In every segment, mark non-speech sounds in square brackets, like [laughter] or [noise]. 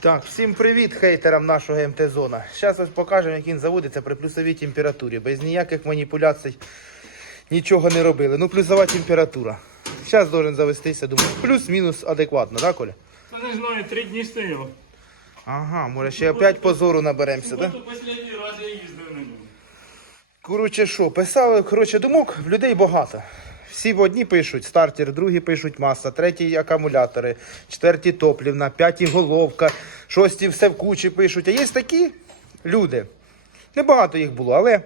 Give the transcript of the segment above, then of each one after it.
Так, всім привіт хейтерам нашого МТ-зона. Зараз ось покажемо, як він заводиться при плюсовій температурі. Без ніяких маніпуляцій нічого не робили. Ну, плюсова температура. Зараз должен завестися, думаю, плюс-мінус адекватно, так, Коля? Та не знаю, три дні стояв. Ага, може ще опять позору наберемося, так? Суботу останній раз я їздив на ньому. Коротше, що, писали, коротше, думок в людей багато. Всі в одні пишуть стартер, другі пишуть маса, треті акумулятори, четверті топлівна, п'яті головка, шості все в кучі пишуть. А є такі люди. Небагато їх було, але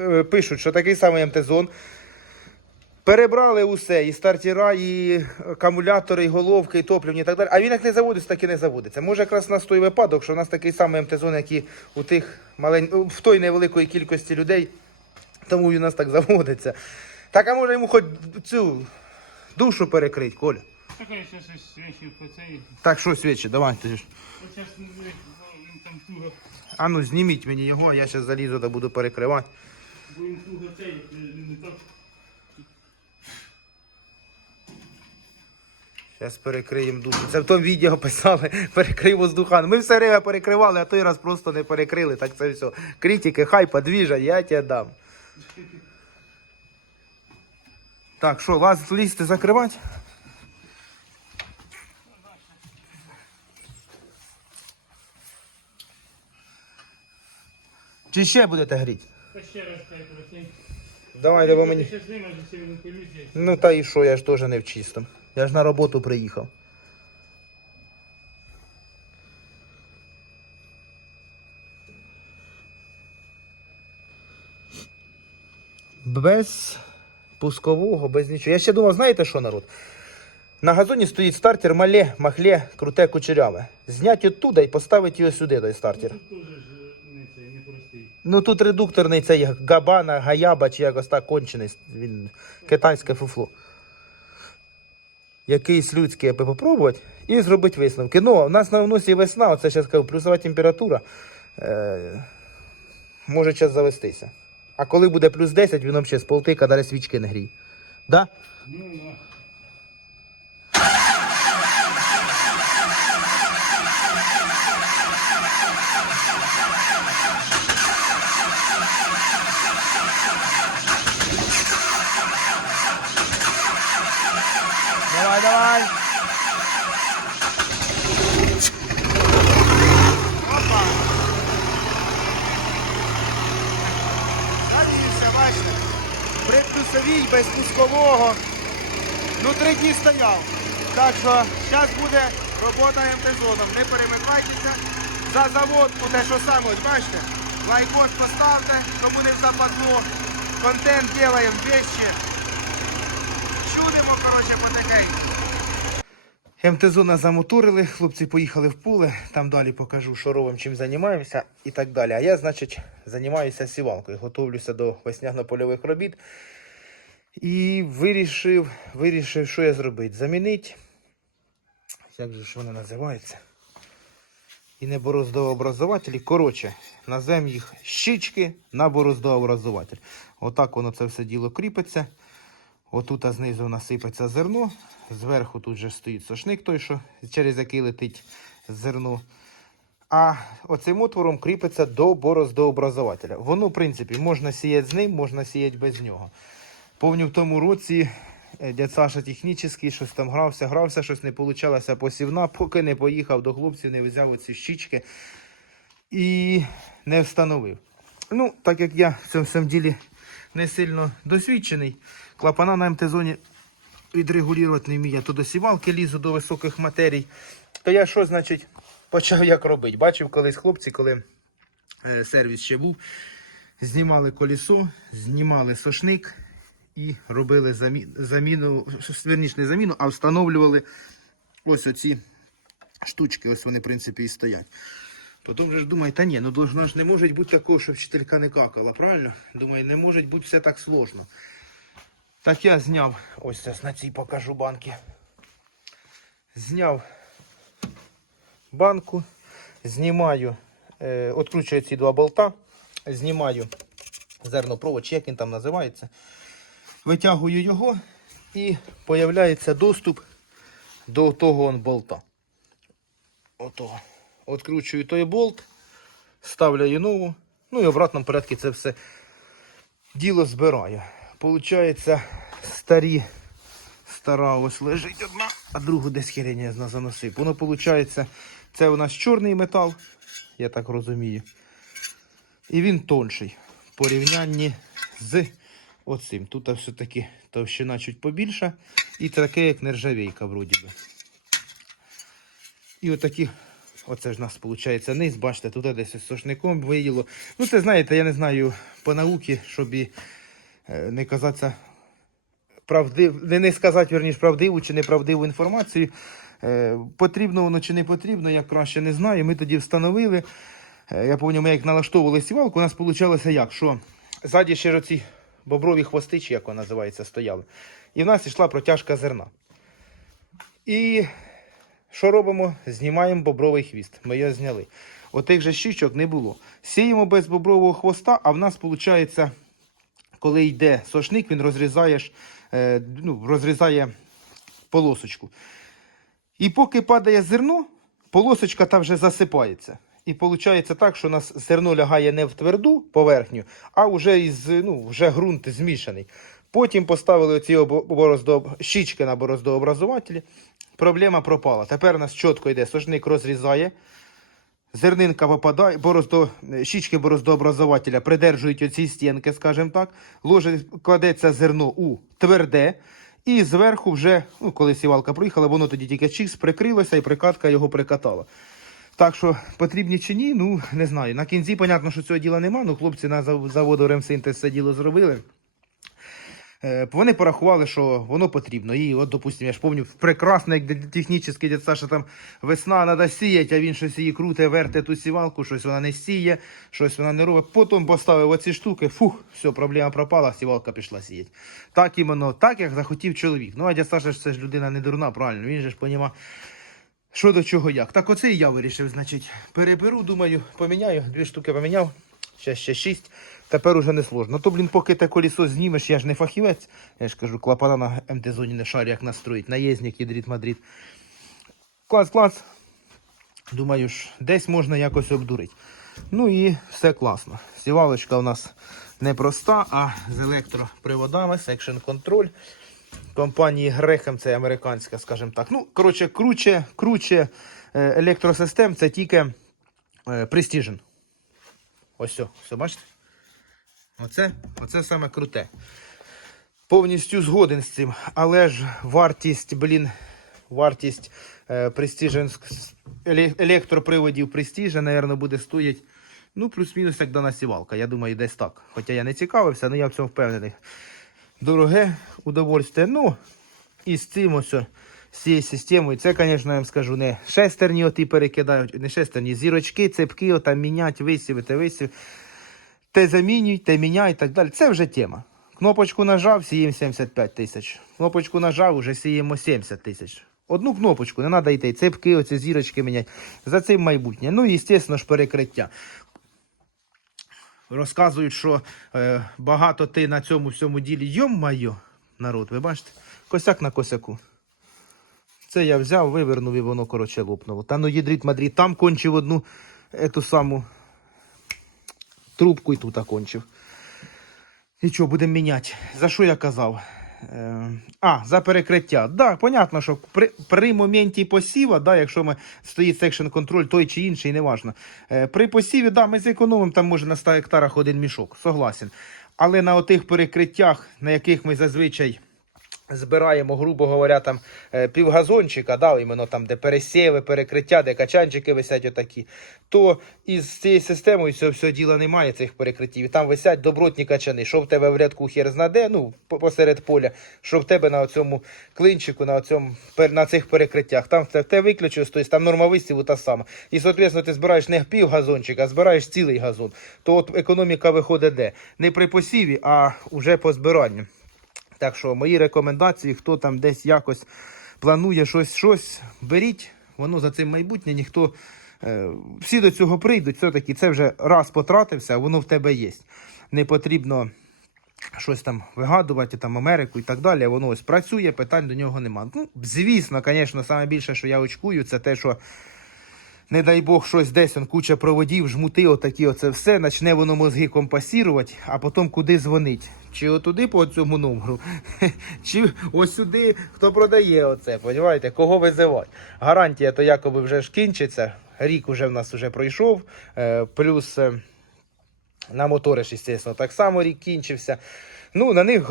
е, пишуть, що такий самий МТ-зон. Перебрали усе, і стартера, і акумулятори, і головки, і топлівні, і так далі. А він як не заводиться, так і не заводиться. Може якраз нас той випадок, що у нас такий самий МТ-зон, як і у тих малень... в той невеликої кількості людей, тому він у нас так заводиться. Так, а може йому хоч цю душу перекрить, Коля. Так я щось свічив по цей. Так, що свічі, давай. Ти ж. Зараз там туго, А ну зніміть мені його, а я зараз залізу та буду перекривати. бо він туго цей, е, не так. Зараз перекриємо душу. Це в тому відео писали, [laughs] перекрив воздухан. Ми все время перекривали, а той раз просто не перекрили. Так це все. Критики, хай, подвіжа, я тебе дам. Так, що, лаз лізти закривати? Чи ще будете гріти? Та ще раз хай просить. Давайте, бо мені. Ну та і що, я ж теж не в чистому. Я ж на роботу приїхав. Без пускового, без нічого. Я ще думав, знаєте що, народ? На газоні стоїть стартер мале, махле, круте кучеряве. Знять оттуда і поставити його сюди, той стартер. Ну тут редукторний цей габана, гаяба чи якось так кончений. Він китайське фуфло. Якийсь людський, аби попробувати і зробити висновки. Ну, у нас на носі весна, оце зараз кажу, плюсова температура. Е, може час завестися. А коли буде плюс 10, він взагалі з полтика далі свічки не гріє. Да? Давай, давай. При без пускового. Ну, три дні стояв. Так що зараз буде робота МТ-зоном. Не перемикайтеся. За заводку те, що саме, бачите. Лайкос поставте, кому не западло. Контент робимо вещи. Чудимо, коротше, потихеньку. МТ-зона замоторили, хлопці поїхали в поле, там далі покажу, що робимо, чим займаємося і так далі. А я, значить, займаюся сівалкою, готовлюся до весняно-польових робіт. І вирішив, вирішив, що я зробити. Замінити, як же ж вони називаються? І не бороздообразователі. Коротше, назвемо їх щічки на бороздообразователь. Отак воно це все діло кріпиться. Отут знизу насипеться зерно, зверху тут же стоїть сошник той, що через який летить зерно. А оцим отвором кріпиться до бороздообразователя. Воно, в принципі, можна сіяти з ним, можна сіяти без нього. Повню в тому році е, дядь Саша технічний, щось там грався, грався, щось не вийшло посівна, поки не поїхав до хлопців, не взяв оці щічки і не встановив. Ну, так як я в цьому ділі не сильно досвідчений, клапана на МТ-зоні відрегулювати не вмію. То до сівалки лізу до високих матерій. То я що, значить, почав як робити? Бачив колись хлопці, коли е, сервіс ще був, знімали колесо, знімали сошник і робили замі- заміну, верніше не заміну, а встановлювали ось оці штучки, ось вони, в принципі, і стоять. Потім же ж думаю, та ні, ну должно ж не може бути такого, щоб вчителька не какала, правильно? Думаю, не може бути все так сложно. Так я зняв, ось зараз на цій покажу банки. Зняв банку, знімаю, е, откручую ці два болта, знімаю зернопровод, чи як він там називається. Витягую його і появляється доступ до того он болта. Отого. відкручую той болт, ставляю нову, ну і в обратному порядку це все діло збираю. Получається, старі, стара ось лежить одна, а другу десь херень я заносив. Воно виходить, це у нас чорний метал, я так розумію. І він тонший в порівнянні з оцим. Тут все-таки товщина чуть побільша і таке, як нержавійка, вроді би. І отакі, оце ж у нас виходить низ, бачите, тут десь із сошником виїло. Ну, це знаєте, я не знаю по науці, щоб і е, не казатися правдив, не, сказати, верніше, правдиву чи неправдиву інформацію. Е, потрібно воно чи не потрібно, я краще не знаю. Ми тоді встановили. Е, я пам'ятаю, ми як налаштовували сівалку, у нас вийшло як, що ззаді ще оці боброві хвости, чи як вона називається, стояли. І в нас йшла протяжка зерна. І що робимо? Знімаємо бобровий хвіст. Ми його зняли. Отих же щічок не було. Сіємо без бобрового хвоста, а в нас виходить, коли йде сошник, він розрізає, е, ну, розрізає полосочку. І поки падає зерно, полосочка та вже засипається. І виходить так, що у нас зерно лягає не в тверду поверхню, а вже із ну, вже ґрунт змішаний. Потім поставили оці бороздо, щічки на бороздообразувателі. Проблема пропала. Тепер у нас чітко йде, сошник розрізає, зернинка попадає, бороздо, щічки бороздообразувателя придержують оці стінки, скажімо так. Ложе, кладеться зерно у тверде. І зверху вже, ну, коли сівалка проїхала, воно тоді тільки чікс прикрилося і прикатка його прикатала. Так що потрібні чи ні, ну не знаю. На кінці, понятно, що цього діла нема. Ну, хлопці на заводу Ремсинтез це діло зробили. Е, Вони порахували, що воно потрібно. І от, допустимо, я ж пам'ятаю, прекрасно, як технічний дід Саша там весна треба сіяти, а він щось її круте, верте ту сівалку, щось вона не сіє, щось вона не робить. Потім поставив оці штуки, фух, все, проблема пропала, сівалка пішла сіяти. Так іменно, так, як захотів чоловік. Ну, а дядь Саша ж це ж людина не дурна, правильно, він же ж понімав, що до чого як. Так оце і я вирішив, значить, переберу, думаю, поміняю, дві штуки поміняв, ще ще шість. Тепер уже не сложно. То, блін, поки те колесо знімеш, я ж не фахівець. Я ж кажу, клапана на МТ-зоні не шарю, як настроїть. Наєзник, ядріт, мадрід. Клас, клас. Думаю ж, десь можна якось обдурити. Ну і все класно. Сівалочка у нас не проста, а з електроприводами, Section Control. Компанії Грехем, це американська, скажімо так. Ну, коротше, круче, круче е, електросистем, це тільки е, Precision. Ось все, все бачите? Оце, оце саме круте. Повністю згоден з цим. Але ж вартість, блін, вартість е, Precision, електроприводів Prestige, напевно, буде стоїть, ну, плюс-мінус, як дана сівалка. Я думаю, десь так. Хоча я не цікавився, але я в цьому впевнений. Дороге удовольствие. Ну, і з цим ось, з цією системою. Це, звісно, я вам скажу, не шестерні оті перекидають, не шестерні, зірочки, цепки, отам мінять, висівити, висів. Те замінюй, те міняй і так далі. Це вже тема. Кнопочку нажав, сіємо 75 тисяч. Кнопочку нажав, уже сіємо 70 тисяч. Одну кнопочку, не треба йти. Цепки, оці зірочки міняти. За цим майбутнє. Ну і, звісно ж, перекриття. Розказують, що е, багато ти на цьому всьому ділі. Йом-майо, народ, ви бачите? Косяк на косяку. Це я взяв, вивернув і воно, коротше, лопнуло. Та ну їдріт Мадрид, там кончив одну ету саму трубку і тут кончив. І що, будемо міняти? За що я казав? Е, а, за перекриття. Да, понятно, що при, при моменті посіва, да, якщо ми стоїть секшн контроль, той чи інший, неважно. Е, при посіві, да, ми зекономимо там може на 100 гектарах один мішок, согласен. Але на отих перекриттях, на яких ми зазвичай збираємо, грубо говоря, там е, півгазончика, да, іменно там, де пересіви, перекриття, де качанчики висять отакі, то із цією системою цього всього діла немає цих перекриттів. Там висять добротні качани. Що в тебе в рядку хер знаде, ну, посеред поля, що в тебе на цьому клинчику, на, цьому, на цих перекриттях. Там в те виключилось, тобто там норма висіву та сама. І, соответственно, ти збираєш не пів газончика, а збираєш цілий газон. То от економіка виходить де? Не при посіві, а вже по збиранню. Так що мої рекомендації, хто там десь якось планує щось, щось, беріть, воно за цим майбутнє, ніхто. е, всі до цього прийдуть, все-таки це вже раз потратився, воно в тебе є. Не потрібно щось там вигадувати, там Америку і так далі. Воно ось працює, питань до нього нема. Ну, звісно, звісно, саме більше, що я очкую, це те, що не дай Бог, щось десь, он куча проводів, жмути, отакі, оце все, почне воно мозги компасірувати, а потім куди дзвонить. Чи отуди по цьому номеру, [laughs] чи ось сюди, хто продає оце, понімаєте, кого визивати. Гарантія то якоби вже ж кінчиться. Рік уже в нас вже пройшов, е, плюс е, на мотори звісно, так само рік кінчився. Ну, на них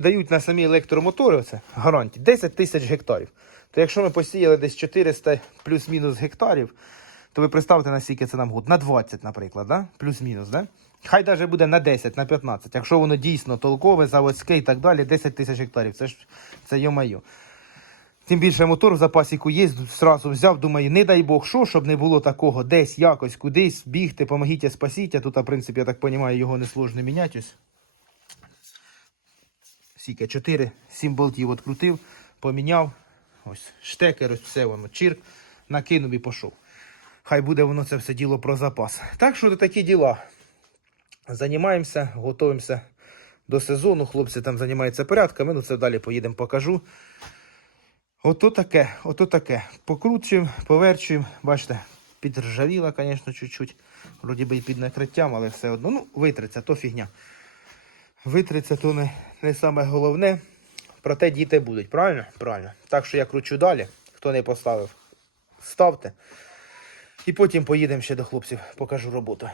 дають на самі електромотори, оце гарантії, 10 тисяч гектарів. То якщо ми посіяли десь 400 плюс-мінус гектарів, то ви представте, наскільки це нам год. На 20, наприклад, да? плюс-мінус, да? Хай навіть буде на 10, на 15. Якщо воно дійсно толкове, заводське і так далі, 10 тисяч гектарів. Це ж це йо-майо. Тим більше мотор в запасіку є, зразу взяв, думаю, не дай Бог що, щоб не було такого десь якось, кудись бігти, помогіть, спасіть. А тут, в принципі, я так розумію, його несложно міняти. Ось. Скільки? 4, 7 болтів відкрутив, поміняв. Ось штекер, ось все воно, чирк, накинув і пішов. Хай буде воно це все діло про запас. Так що такі діла. Займаємося, готуємося до сезону. Хлопці там займаються порядками. Ну це далі поїдемо, покажу. Ото таке, ото таке. Покручуємо, поверчуємо. Бачите, підржавіла, звісно, чуть-чуть. Вроді би і під накриттям, але все одно. Ну, витриться, то фігня. Витриться, то не, не саме головне. Проте діти будуть, правильно? Правильно. Так що я кручу далі. Хто не поставив, ставте. І потім поїдемо ще до хлопців, покажу роботу.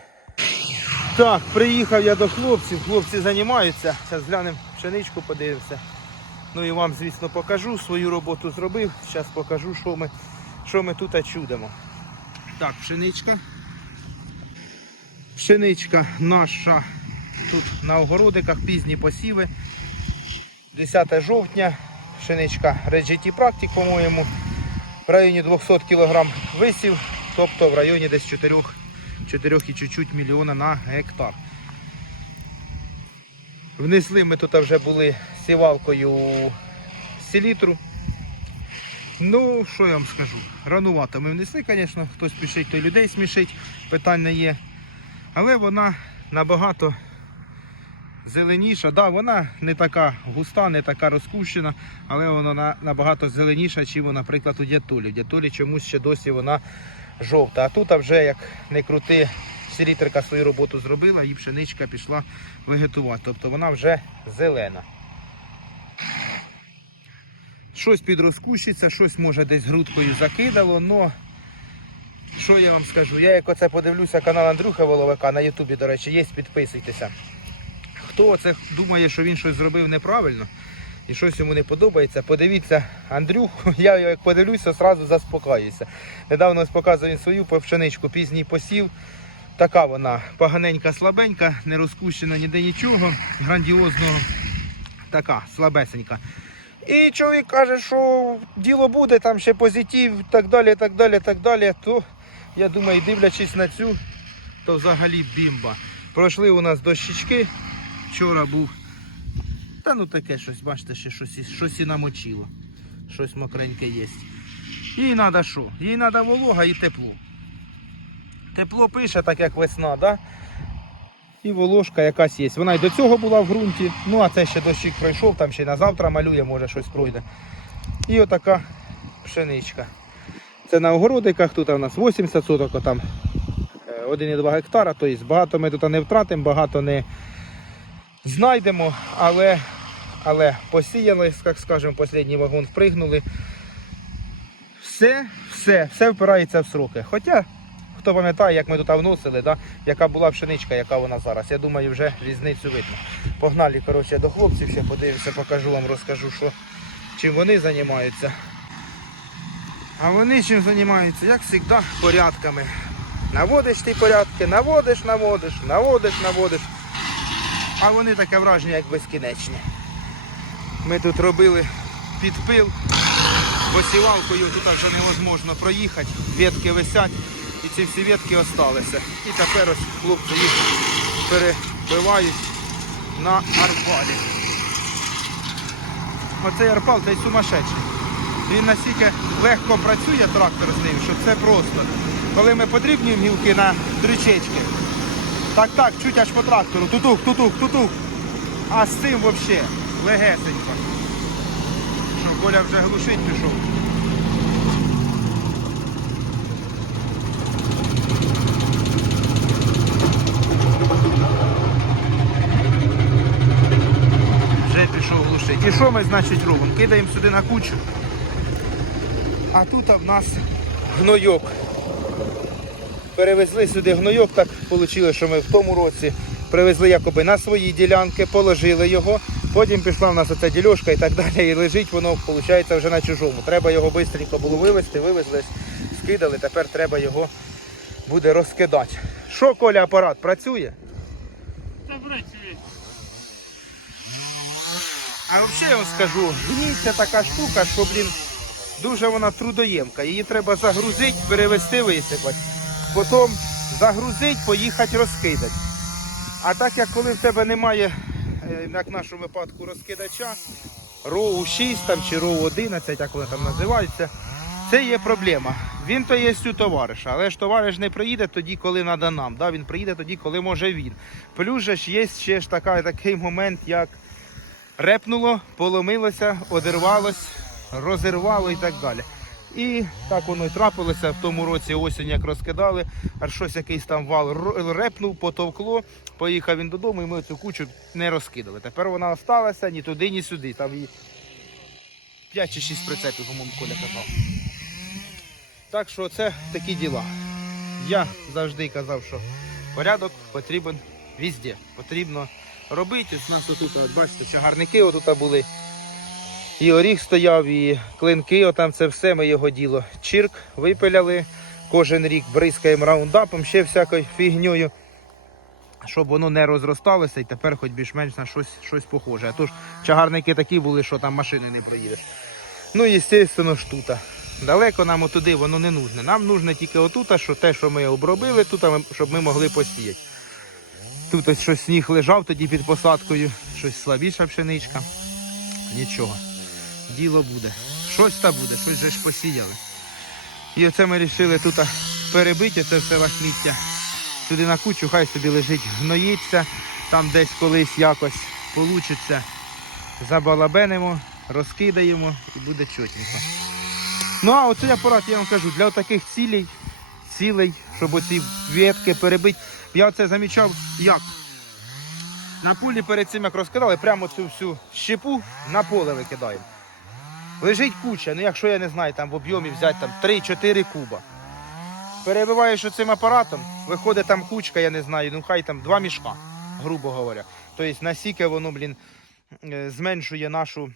Так, приїхав я до хлопців, хлопці займаються. Зараз глянемо пшеничку, подивимося. Ну і вам, звісно, покажу. Свою роботу зробив. Зараз покажу, що ми, що ми тут чудимо. Так, пшеничка. Пшеничка наша тут на огородиках, пізні посіви. 10 жовтня. Пшеничка Red GT Practic, по-моєму. В районі 200 кг висів, тобто в районі десь 4, 4 і чуть-чуть мільйона на гектар. Внесли ми тут вже були сівалкою селітру. Ну, що я вам скажу? Ранувато ми внесли, звісно, хтось спішить, той людей смішить, питань не є. Але вона набагато зеленіша. Да, вона не така густа, не така розкущена, але вона набагато зеленіша, ніж, наприклад, у дятулі. У дятулі чомусь ще досі вона жовта. А тут вже як не крути, селітрика свою роботу зробила і пшеничка пішла вегетувати. Тобто вона вже зелена. Щось підрозкущиться, щось може десь грудкою закидало, але що я вам скажу? Я як оце подивлюся канал Андрюха Воловика на Ютубі, до речі, є, підписуйтеся. Хто це думає, що він щось зробив неправильно і щось йому не подобається, подивіться Андрюху, [laughs] я як подивлюся, одразу заспокоюся. Недавно показував свою пшеничку, пізній посів. Така вона поганенька, слабенька, не розкущена ніде нічого, грандіозного, така слабесенька. І чоловік каже, що діло буде, там ще позитив, так далі, так далі, так далі. То я думаю, дивлячись на цю, то взагалі бімба. Пройшли у нас дощечки. Вчора був. Та ну таке щось, бачите, ще щось, щось і намочило. Щось мокреньке є. Їй треба що? Їй треба волога і тепло. Тепло пише, так як весна, да? І волошка якась є. Вона й до цього була в ґрунті. Ну а це ще дощик пройшов, там ще й на завтра малює, може щось пройде. І отака пшеничка. Це на огородиках, тут у нас 80 соток, а там е, 1,2 гектара. Тобто багато ми тут не втратимо, багато не знайдемо, але, але посіяли, як скажемо, останній вагон впригнули. Все, все, все впирається в сроки. Хоча, хто пам'ятає, як ми тут вносили, да, яка була пшеничка, яка вона зараз. Я думаю, вже різницю видно. Погнали коротше, до хлопців, ще подивимося, покажу вам, розкажу, що, чим вони займаються. А вони чим займаються, як завжди, порядками. Наводиш ти порядки, наводиш, наводиш, наводиш, наводиш. А вони таке враження, як безкінечні. Ми тут робили підпил, посівалкою тут вже невозможно проїхати, ветки висять і ці всі ветки осталися. І тепер ось хлопці їх перебивають на арпалі. Оцей арпал цей сумасшедший. Він настільки легко працює трактор з ним, що це просто. Коли ми подрібнюємо гілки на дрючечки, так, так, чуть аж по трактору. Тутух, тутух, тутух. А з цим взагалі легесенько. Що Коля вже глушить пішов. Вже пішов глушить. І що ми, значить, робимо? Кидаємо сюди на кучу. А тут в нас гнойок. Перевезли сюди гнойок, так вийшло, що ми в тому році привезли якоби на свої ділянки, положили його. Потім пішла в нас оця дільошка і так далі. І лежить воно, виходить, вже на чужому. Треба його швидко було вивезти, вивезли, скидали, тепер треба його буде розкидати. Що, Коля, апарат працює? Та працює. А взагалі я вам скажу, гній це така штука, що, блін, дуже вона трудоємка. Її треба загрузити, перевезти, висипати. Потім загрузити, поїхати розкидати. А так як коли в тебе немає, як в нашому випадку, розкидача, роу 6 там, чи роу 11, як вони там називаються, це є проблема. Він то є у товариша, але ж товариш не приїде тоді, коли треба нам. Да? Він приїде тоді, коли може він. Плюс же ж є ще ж така, такий момент, як репнуло, поломилося, одервалось, розірвало і так далі. І так воно і трапилося в тому році осінь, як розкидали, аж щось якийсь там вал репнув, потовкло, поїхав він додому, і ми цю кучу не розкидали. Тепер вона осталася ні туди, ні сюди. Там її 5 чи 6 прицепів, по-моєму, Коля казав. Так що це такі діла. Я завжди казав, що порядок потрібен везде. Потрібно робити. У нас отут, бачите, чагарники отут були. І оріг стояв, і клинки, отам це все ми його діло. Чирк випиляли. Кожен рік бризкаємо раундапом, ще всякою фігньою, щоб воно не розросталося і тепер хоч більш-менш на щось, щось похоже. А то ж чагарники такі були, що там машини не проїдеш. Ну і звісно ж тут. Далеко нам отуди воно не нужне. Нам нужне тільки отут, що те, що ми обробили, тут, щоб ми могли посіяти. Тут ось щось сніг лежав тоді під посадкою, щось слабіша пшеничка. Нічого. Діло буде. Щось та буде, щось же ж посіяли. І оце ми вирішили тут перебити це все лахміття. Сюди на кучу, хай собі лежить, гноїться, там десь колись якось получиться. Забалабенимо, розкидаємо і буде чотенько. Ну а оцей апарат, я вам кажу, для таких цілей, цілей, щоб оці ветки перебити. Я це замічав, як на полі перед цим як розкидали, прямо цю всю щепу на поле викидаємо. Лежить куча, ну якщо я не знаю, там в об'ємі взяти там 3-4 куба. Перебиваєш цим апаратом, виходить там кучка, я не знаю, ну хай там два мішка, грубо говоря. Тобто насіки воно, блін, е, зменшує нашу,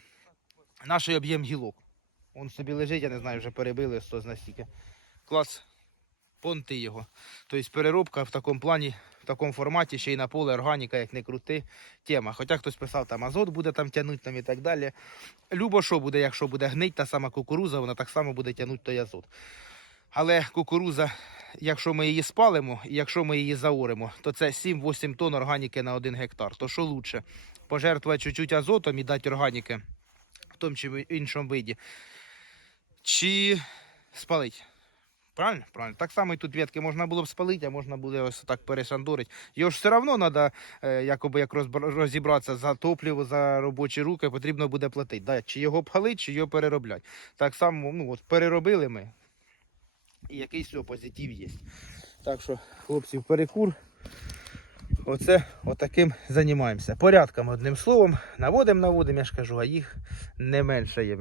наш об'єм гілок. Он собі лежить, я не знаю, вже перебили 100 з насіки. Клас понти його. Тобто переробка в такому плані, в такому форматі, ще й на поле органіка, як не крути, тема. Хоча хтось писав, там азот буде там тягнути там і так далі. Любо що буде, якщо буде гнить та сама кукуруза, вона так само буде тягнути той азот. Але кукуруза, якщо ми її спалимо, і якщо ми її заоримо, то це 7-8 тонн органіки на 1 гектар. То що лучше? Пожертвувати чуть-чуть азотом і дати органіки в тому чи іншому виді. Чи спалить? Правильно? Правильно. Так само і тут ветки можна було б спалити, а можна буде ось так перешандорити. Його ж все одно треба, якоби як розібратися за топливо, за робочі руки, потрібно буде платити. Да? Чи його палити, чи його переробляти. Так само, ну от переробили ми. І якийсь цього позитив є. Так що, хлопці, в перекур. Оце отаким займаємося. Порядком, одним словом, наводимо, наводимо, я ж кажу, а їх не менше є.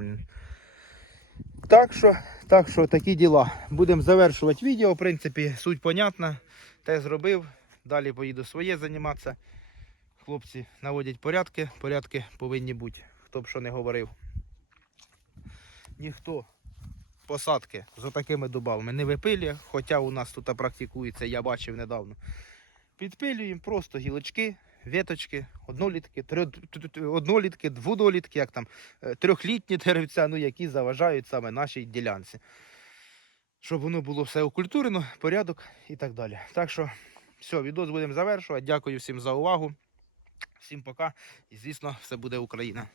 Так що, так що такі діла. Будемо завершувати відео. В принципі, суть понятна. Те зробив. Далі поїду своє займатися. Хлопці наводять порядки. Порядки повинні бути. Хто б що не говорив. Ніхто посадки з отакими дубами не випилює, хоча у нас тут практикується, я бачив недавно. Підпилюємо просто гілочки, веточки, однолітки, однолітки, дводолітки, як там, е, трьохлітні [laughs] деревця, ну, які заважають саме нашій ділянці. Щоб воно було все окультурено, порядок і так далі. Так що, все, відео будемо завершувати. Дякую всім за увагу. Всім пока. І звісно, все буде Україна.